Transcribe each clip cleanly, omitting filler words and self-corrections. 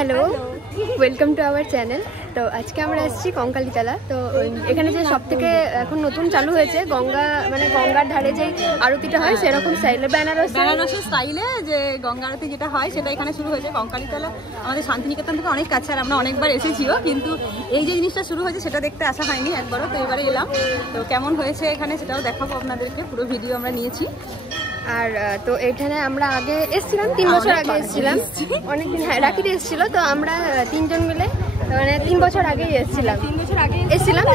Hello, welcome to our channel. তো আজকে আমরা এসেছি কঙ্কালীতলা। তো এখানে যে সব থেকে এখন নতুন চালু হয়েছে গঙ্গা, মানে গঙ্গার ধারে যে আরতিটা হয় সেরকম স্টাইলে বেনারসের স্টাইলে যে গঙ্গা আরতি যেটা হয় সেটা এখানে শুরু হয়েছে কঙ্কালীতলা। আমাদের শান্তিনিকেতন থেকে অনেক কাছে, আর আমরা অনেকবার এসেছিও, কিন্তু এই যে জিনিসটা শুরু হয়েছে সেটা দেখতে আসা হয়নি একবারও। তো এবারে এলাম, তো কেমন হয়েছে এখানে সেটাও দেখাবো আপনাদেরকে। পুরো ভিডিও আমরা নিয়েছি। আর তো এখানে আমরা আগে এসেছিলাম, 3 বছর আগে এসেছিলাম, অনেকদিন রাখিতে এসেছিল। তো আমরা 3 জন মিলে মানে 3 বছর আগেই এসেছিলাম,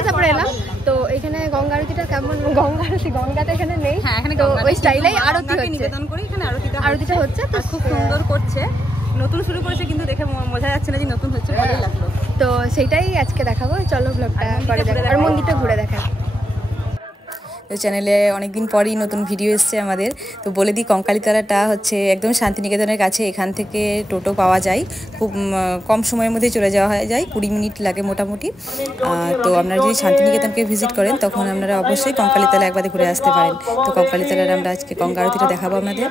তারপরে এলাম। তো এখানে গঙ্গা আরতিটা কেমন, গঙ্গাতে এখানে নেই, তো ওই স্টাইলেই আরতি হচ্ছে, নিবেদন করে এখানে আরতিটা হচ্ছে। তো খুব সুন্দর করছে, নতুন শুরু করেছে, কিন্তু দেখে বোঝা যাচ্ছে না যে নতুন হচ্ছে, ভালোই লাগলো। তো সেটাই আজকে দেখাবো, চলো ব্লগটা করে দেখাবো আর মন্দিরটা ঘুরে দেখাবো। তো চ্যানেলে অনেকদিন পরই নতুন ভিডিও এসছে আমাদের। তো বলে দিই, কঙ্কালীতলাটা হচ্ছে একদম শান্তিনিকেতনের কাছে। এখান থেকে টোটো পাওয়া যায়, খুব কম সময়ের মধ্যে চলে যাওয়া যায়, 20 মিনিট লাগে মোটামুটি। তো আপনারা যদি শান্তিনিকেতনকে ভিজিট করেন তখন আপনারা অবশ্যই কঙ্কালীতলা একবার ঘুরে আসতে পারেন। তো কঙ্কালীতলার আমরা আজকে গঙ্গা আরতিটা দেখাবো আপনাদের।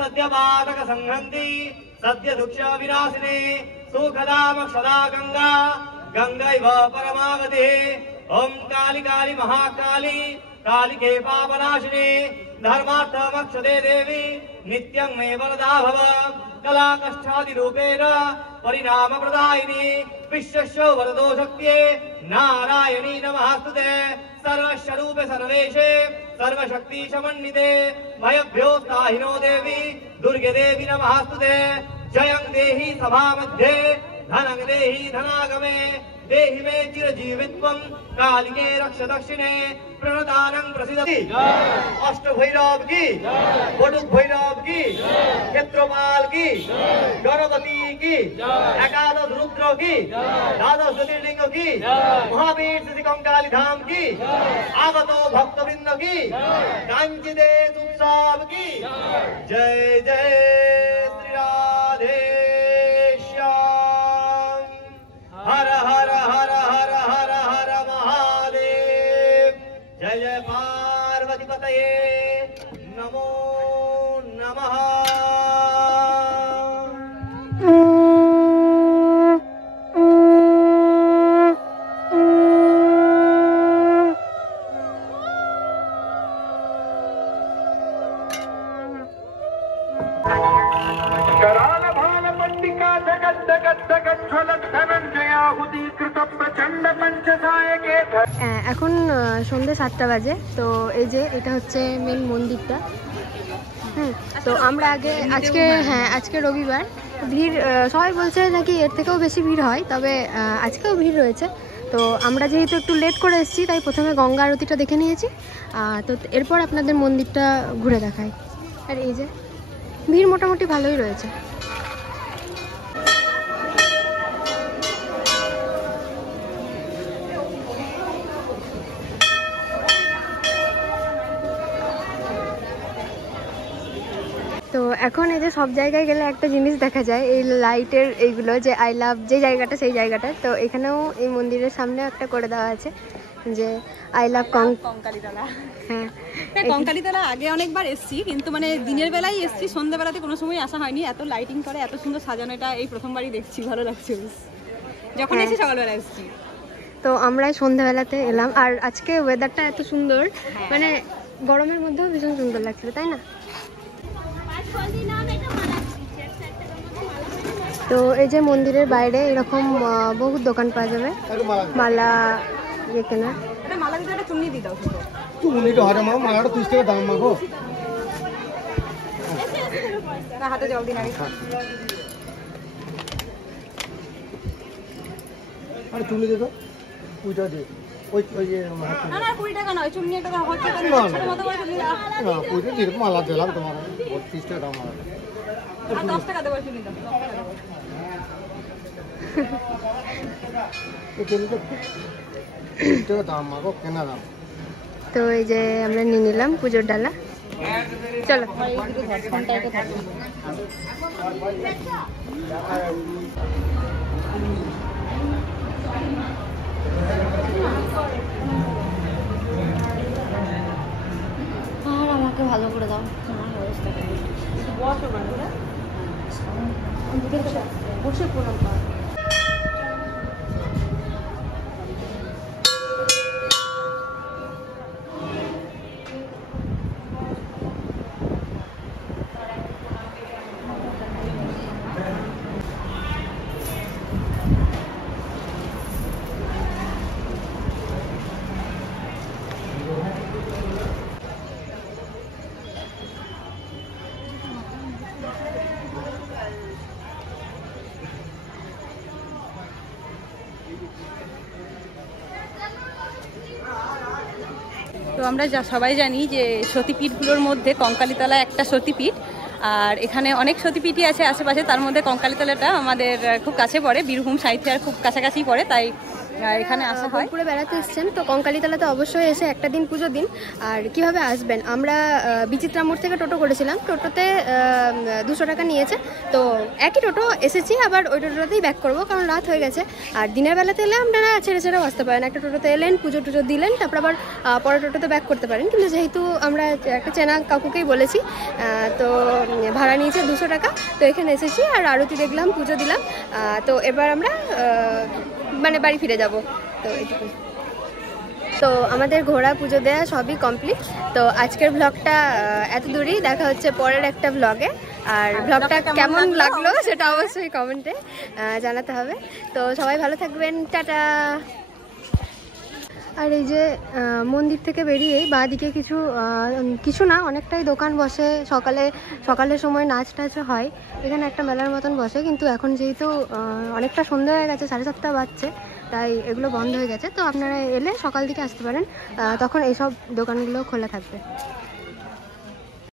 सद्यपादक संहन्ति सद्य दुक्ष विनाशिने सुखदामक्षदा गंगा गंगैव परमागते। ओम काली काली महाकाली कालिके पापनाशिने धर्मार्थ मोक्षदे देवी नित्यं मे वरदा भव। कला कष्टादि रूपेण परिणाम प्रदायिनी विश्वस्य वरदो शक्तिये नारायणी नमस्ते। सर्वस्वरूपे सर्वेशे सर्वशक्ति समन्विते भयभ्यो त्राहिनो देवी दुर्गे देवी नमस्ते। जयं देहि सभा मध्ये धनं देहि धनागमे देहि मे चिरजीवित्वं कालिके रक्ष दक्षिणे प्रणदानं प्रसिद्धि। अष्ट भैरव की, बटुक भैरव की, क्षेत्रपाल की, गणपति की, एकादश रुद्र की, द्वादश ज्योतिर्लिंग की, महावीर श्री कंकाली धाम की, आगतो भक्तवृंद की, कांचिदे उत्सव की। जय जय श्री राधे श्याम। हर हर हर हर हर हर महादेव। जय जय पार्वती पतये नमो नमः। कराल भाल पट्टिका जगत जगत जगत झलक धनंजयाहुति कृत प्रचंड पंचसाय के। এখন সন্ধ্যে 7টা বাজে। তো এই যে এটা হচ্ছে মেন মন্দিরটা। তো আমরা আজকে রবিবার, ভিড় সবাই বলছে নাকি এর থেকেও বেশি ভিড় হয়, তবে আজকেও ভিড় রয়েছে। তো আমরা যেহেতু একটু লেট করে এসেছি তাই প্রথমে গঙ্গা আরতিটা দেখে নিয়েছি। তো এরপর আপনাদের মন্দিরটা ঘুরে দেখাই। আর এই যে ভিড় মোটামুটি ভালোই রয়েছে। তো এখন এই যে সব জায়গায় গেলে একটা জিনিস দেখা যায়, এই লাইটের এইগুলো যে আই লাভ যে জায়গাটা, সেই জায়গাটা। তো এখানেও এই মন্দিরের সামনে একটা করে দেওয়া আছে যে আই লাভ কঙ্কালীতলা। হ্যাঁ, কঙ্কালীতলা আগে অনেকবার এসেছি, কিন্তু মানে দিনের বেলায় এসেছি, সন্ধ্যাবেলাতে কোনো সময় আসা হয়নি। এত লাইটিং করে, এত সুন্দর সাজানো, এটা এই প্রথমবারই দেখছি, ভালো লাগছে। যখন এসে সকালবেলা এসেছি, তো আমরাই সন্ধ্যাবেলাতে এলাম। আর আজকে ওয়েদারটা এত সুন্দর, মানে গরমের মধ্যেও ভীষণ সুন্দর লাগছিল, তাই না? তো এই যে মন্দিরের বাইরে এরকম বহু দোকান পাওয়া যাবে মালা ইয়ে কেনার। এটা মালা দিতে একটা চুন্নি দিতে হবে। চুন্নিটা হয় মা, মালাটা 30 টাকা দাম মাগো। না হাতে জল দিন আগে। আরে চুন্নি দে তো, পূজা দে। ওই না না 20 টাকা নয়, চুন্নি একটা হচ্ছে তো ছোট মতো করে চুন্নি দাও। না পূজা দিয়ে মালা দিলাম তোমার 30 টাকা দাম মালা। আর 10 টাকা দেবো চুন্নি দাও, 10 টাকা দেবো। এই চুন্নিটা 30 টাকা দাম মাগো, কেনা দাম। তো এই যে আমরা নিয়ে নিলাম পুজোর ডালা, চলো। আর এই দুটো ধর, ঘন্টা একটা ধর। আর আমাকে ভালো করে দাও, আমার অবস্থা বসো বন্ধুরা, বসে প্রণাম কর। তো আমরা সবাই জানি যে সতীপীঠগুলোর মধ্যে কঙ্কালীতলা একটা সতীপীঠ, আর এখানে অনেক সতীপীঠই আছে আশেপাশে, তার মধ্যে কঙ্কালীতলাটা আমাদের খুব কাছে পড়ে, বীরভূম সাহিত্যের খুব কাছাকাছি পড়ে, তাই এখানে আসা হয়। পুরো বেড়াতে এসেছেন তো কঙ্কালীতলাতে অবশ্যই এসে একটা দিন পুজো দিন। আর কিভাবে আসবেন, আমরা বিচিত্রা মোড় থেকে টোটো করেছিলাম, টোটোতে 200 টাকা নিয়েছে। তো একই টোটো এসেছি, আবার ওই টোটোতেই ব্যাক করবো কারণ রাত হয়ে গেছে। আর দিনের বেলাতে এলে আপনারা ছেড়ে ছেড়েও আসতে পারেন, একটা টোটোতে এলেন, পুজো টুজো দিলেন, তারপর আবার পরের টোটোতে ব্যাক করতে পারেন। কিন্তু যেহেতু আমরা একটা চেনা কাকুকেই বলেছি, তো ভাড়া নিয়েছে 200 টাকা। তো এখানে এসেছি আর আরতি দেখলাম, পুজো দিলাম। তো এবার আমরা মানে বাড়ি ফিরে যাব। তো এইটুকু। তো আমাদের ঘোরা পুজো দেওয়া সবই কমপ্লিট। তো আজকের ব্লগটা এত দূরই, দেখা হচ্ছে পরের একটা ব্লগে। আর ব্লগটা কেমন লাগলো সেটা অবশ্যই কমেন্টে জানাতে হবে। তো সবাই ভালো থাকবেন, টাটা। আর এই যে মন্দির থেকে বেরিয়েই বাঁ দিকে কিছু না, অনেকটাই দোকান বসে। সকালের সময় নাচ টাচও হয়, এখানে একটা মেলার মতন বসে। কিন্তু এখন যেহেতু অনেকটা সন্ধ্যা হয়ে গেছে, 7:30 বাজছে, তাই এগুলো বন্ধ হয়ে গেছে। তো আপনারা এলে সকাল দিকে আসতে পারেন, তখন এইসব দোকানগুলো খোলা থাকবে।